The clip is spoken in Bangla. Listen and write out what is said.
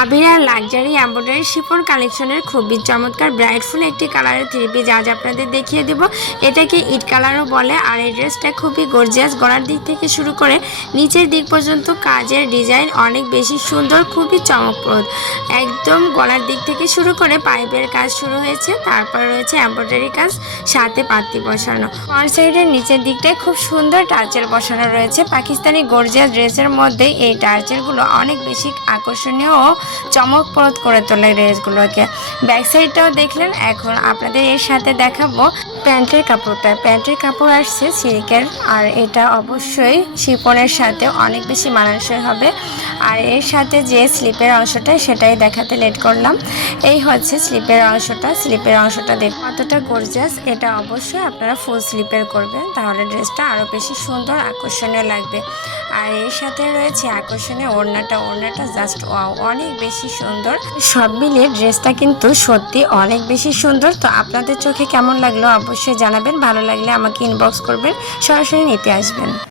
আবিরার লাক্সারি এমব্রয়ডারি শিফন কালেকশনের খুবই চমৎকার ব্রাইটফুল একটি কালারের থ্রি পিস আজ আপনাদের দেখিয়ে দেব। এটাকে ইট কালারও বলে। আর এই ড্রেসটা খুবই গর্জিয়াস, গলার দিক থেকে শুরু করে নিচের দিক পর্যন্ত কাজের ডিজাইন অনেক বেশি সুন্দর, খুবই চমকপ্রদ। একদম গলার দিক থেকে শুরু করে পাইপের কাজ শুরু হয়েছে, তারপর রয়েছে এমব্রয়ডারি কাজ, সাথে পাত্তি বসানো। ফ্রন্ট সাইডের নিচের দিকটায় খুব সুন্দর টার্চেল বসানো রয়েছে। পাকিস্তানি গর্জিয়াস ড্রেসের মধ্যে এই টার্চেলগুলো অনেক বেশি আকর্ষণীয় ও চমকপ্রদ করে তোলে ড্রেসগুলোকে। ব্যাক সাইডটাও দেখলেন। এখন আপনাদের এর সাথে দেখাবো প্যান্টের কাপড়টা। প্যান্টের কাপড় আসছে সিল্কের, আর এটা অবশ্যই শিফনের সাথে অনেক বেশি মানানসই হবে। আর এর সাথে যে স্লিপের অংশটা সেটাই দেখাতে লেট করলাম। এই হচ্ছে স্লিপের অংশটা। স্লিপের অংশটা দেখুন কতটা গর্জিয়াস। এটা অবশ্যই আপনারা ফুল স্লিপের করবেন, তাহলে ড্রেসটা আরও বেশি সুন্দর আকর্ষণীয় লাগবে। আর এর সাথে রয়েছে আকর্ষণীয় ওড়নাটা। ওড়নাটা জাস্ট ওয়াও, অনেক বেশি সুন্দর। সব মিলিয়ে ড্রেসটা কিন্তু সত্যি অনেক বেশি সুন্দর। তো আপনাদের চোখে কেমন লাগলো অবশ্যই জানাবেন। ভালো লাগলে আমাকে ইনবক্স করবেন, সরাসরি নিতে আসবেন।